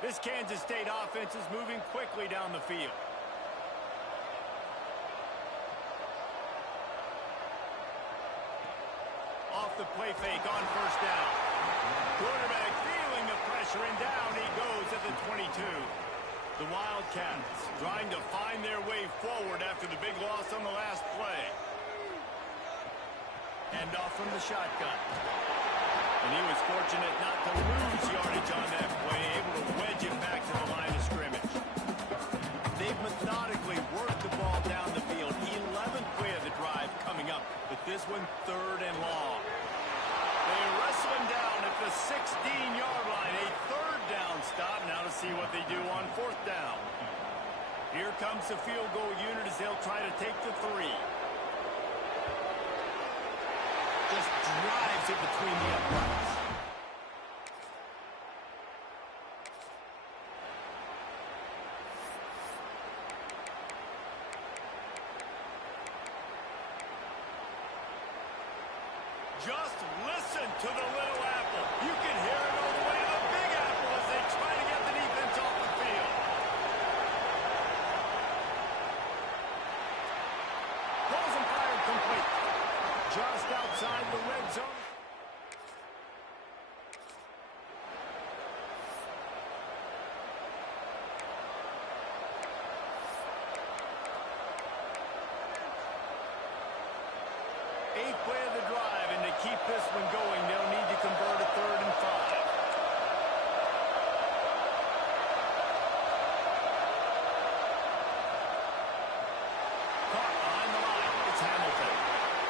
This Kansas State offense is moving quickly down the field. Off the play fake on first down. Quarterback feeling the pressure, and down he goes at the 22. The Wildcats trying to find their way forward after the big loss on the last play. Hand off from the shotgun. And he was fortunate not to lose yardage on that play, able to wedge it back to the line of scrimmage. They've methodically worked the ball down the field. 11th play of the drive coming up, but this one 3rd and long. They wrestle him down at the 16-yard line. A 3rd down stop. Now to see what they do on 4th down. Here comes the field goal unit as they'll try to take the 3. Just drives it between the uprights. Just listen to the little apple. You can hear it all the way to the big apple as they try to get the defense off the field. Balls and fired complete. Just outside the red zone. Eighth play of the drive, and to keep this one going, they'll need to convert a 3rd and 5. Caught behind the line. It's Hamilton.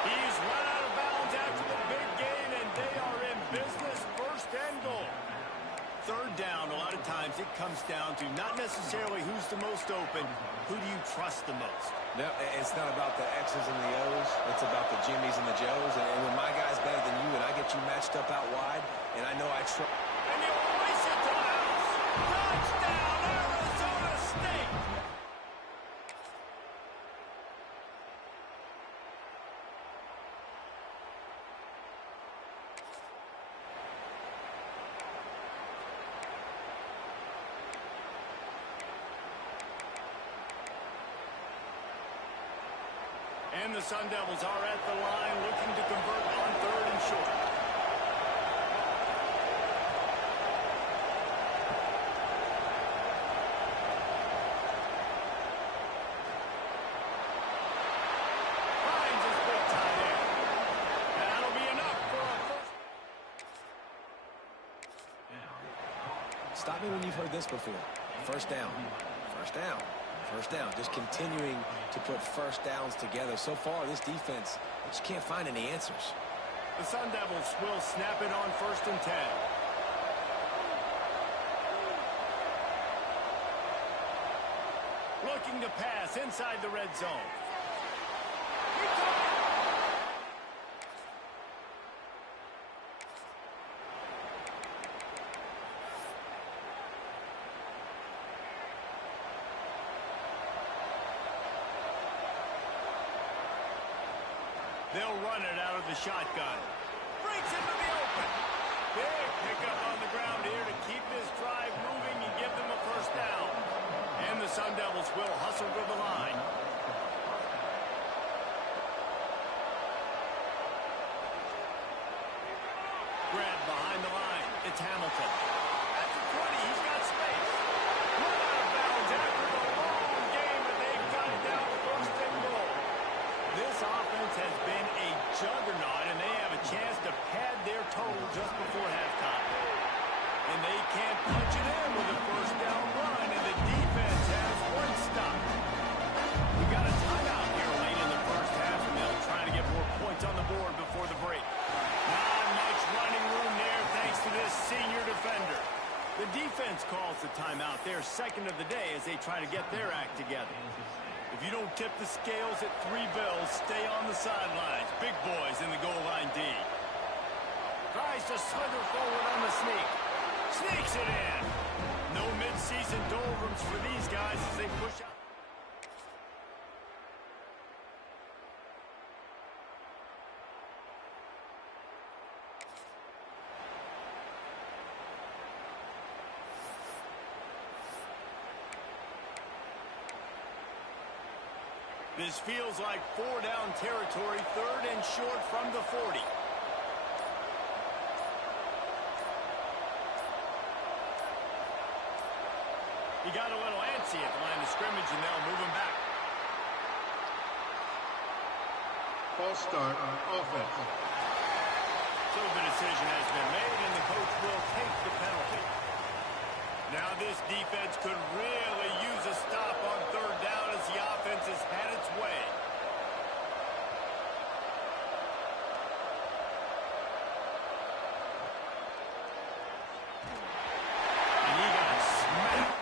He's run out of bounds after the big gain, and they are in business. 1st and goal. 3rd down, a lot of times it comes down to not necessarily who's the most open, who do you trust the most? No, it's not about the X's and the O's. It's about the Jimmies and the Joes. And when my guy's better than you and I get you matched up out wide, and I know I trust... And you'll race it to the house. Touchdown, Arizona State. And the Sun Devils are at the line looking to convert on 3rd and short. Finds his big tight end. That'll be enough for a first. Stop me when you've heard this before. 1st down. 1st down. 1st down. Just continuing to put 1st downs together. So far, this defense, they just can't find any answers. The Sun Devils will snap it on 1st and 10. Looking to pass inside the red zone. They'll run it out of the shotgun. Breaks into the open. Big pickup on the ground here to keep this drive moving and give them a 1st down. And the Sun Devils will hustle to the line. Grab behind the line. It's Hamilton. At the 20, he's got space. Run out of bounds after the long game, but they've got it down 1st and goal. This offense has been a juggernaut, and they have a chance to pad their total just before halftime. And they can't punch it in with a 1st down run, and the defense has 1 stop. We got a timeout here late in the 1st half, and they'll try to get more points on the board before the break. Not much running room there thanks to this senior defender. The defense calls the timeout, their 2nd of the day, as they try to get their act together. If you don't tip the scales at 3 bills, stay on the sidelines. Big boys in the goal line D. Tries to slither forward on the sneak. Sneaks it in. No mid-season doldrums for these guys as they push out. This feels like 4-down territory, 3rd and short from the 40. He got a little antsy at the line of scrimmage, and they'll move him back. False start on offense. So the decision has been made, and the coach will take the penalty. Now this defense could really use a stop on 3rd down as the offense has had its way. And he got smacked.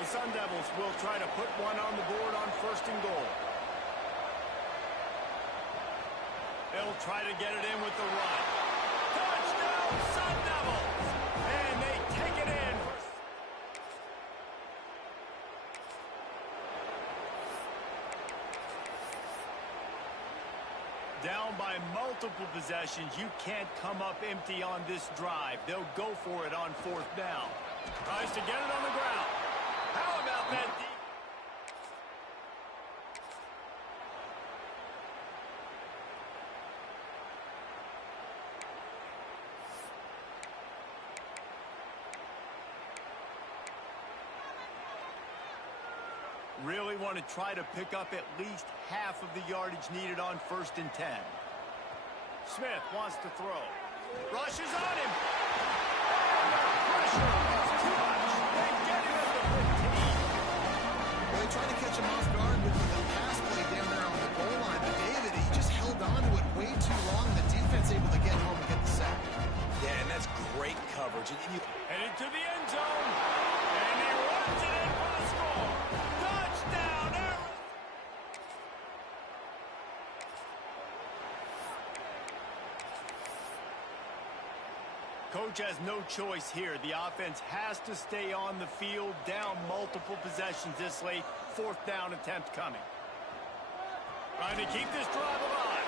The Sun Devils will try to put one on the board on 1st and goal. They'll try to get it in with the run. Touchdown, Sun Devils! And they take it in. Down by multiple possessions. You can't come up empty on this drive. They'll go for it on 4th down. Tries to get it on the ground. How about that defense? Really want to try to pick up at least half of the yardage needed on 1st and 10. Smith wants to throw. Rushes on him. Pressure is too much. They get him at the 15. Well, they tried to catch him off guard with the pass play down there on the goal line, but David, he just held on to it way too long. The defense able to get home and get the sack. Yeah, and that's great coverage. Headed to the end zone. And he runs it in for the score. Touchdown, Aaron. Coach has no choice here. The offense has to stay on the field, down multiple possessions this late. 4th down attempt coming. Trying to keep this drive alive.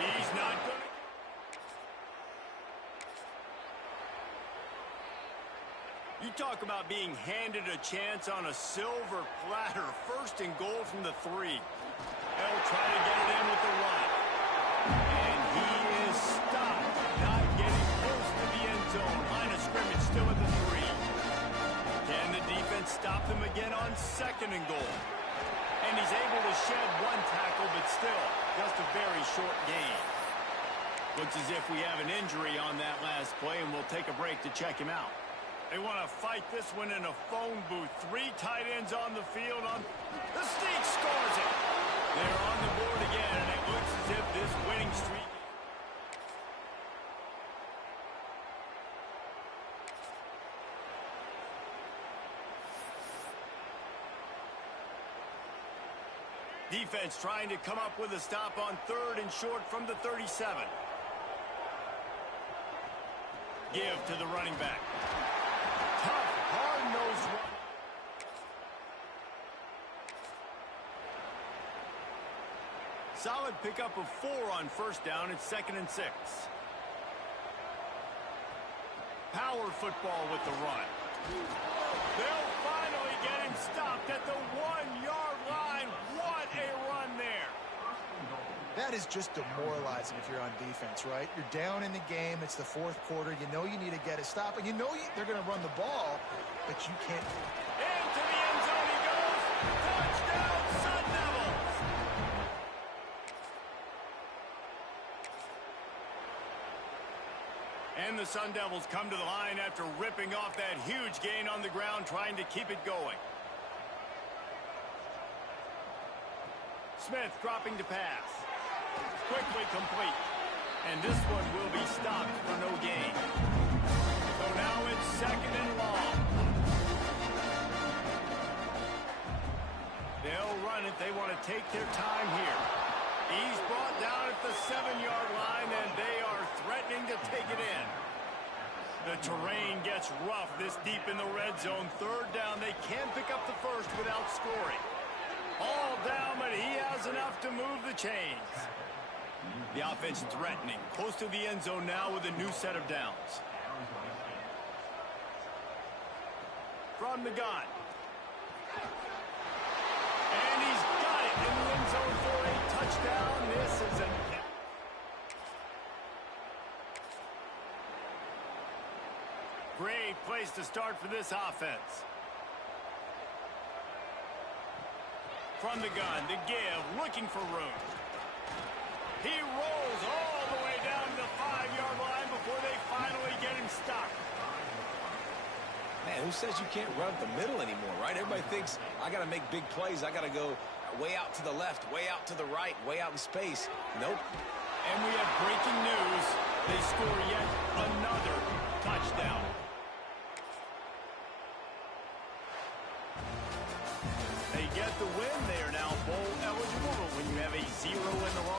He's not going to. You talk about being handed a chance on a silver platter. 1st and goal from the 3. They'll try to get it in with the run. And he is stopped. Not getting close to the end zone. Line of scrimmage still at the 3. Can the defense stop them again on 2nd and goal? And he's able to shed 1 tackle, but still just a very short gain. Looks as if we have an injury on that last play, and we'll take a break to check him out. They want to fight this one in a phone booth. 3 tight ends on the field. The sneak scores it. They're on the board again, and it looks as if this winning streak. Defense trying to come up with a stop on 3rd and short from the 37. Give to the running back. Tough, hard-nosed run. Solid pickup of 4 on 1st down. It's 2nd and 6. Power football with the run. They'll finally get him stopped at the 1-yard line. What a run there. That is just demoralizing if you're on defense, right? You're down in the game. It's the 4th quarter. You know you need to get a stop, and you know they're going to run the ball, but you can't. Into the end zone he goes. Touchdown, Sun Devils. And the Sun Devils come to the line after ripping off that huge gain on the ground, trying to keep it going. Smith dropping to pass. Quickly complete. And this one will be stopped for no gain. So now it's 2nd and long. They'll run it. They want to take their time here. He's brought down at the 7-yard line, and they are threatening to take it in. The terrain gets rough this deep in the red zone. 3rd down. They can pick up the 1st without scoring. All down, but he has enough to move the chains. The offense threatening. Close to the end zone now with a new set of downs. from the gun. And he's got it in the end zone for a touchdown. This is an... Great place to start for this offense. From the gun, to give, looking for room. He rolls all the way down to the 5-yard line before they finally get him stopped. Man, who says you can't run up the middle anymore, right? Everybody thinks I got to make big plays. I got to go way out to the left, way out to the right, way out in space. Nope. And we have breaking news. They score yet another touchdown. They get the win. They are now bowl eligible, but when you have a 0 in the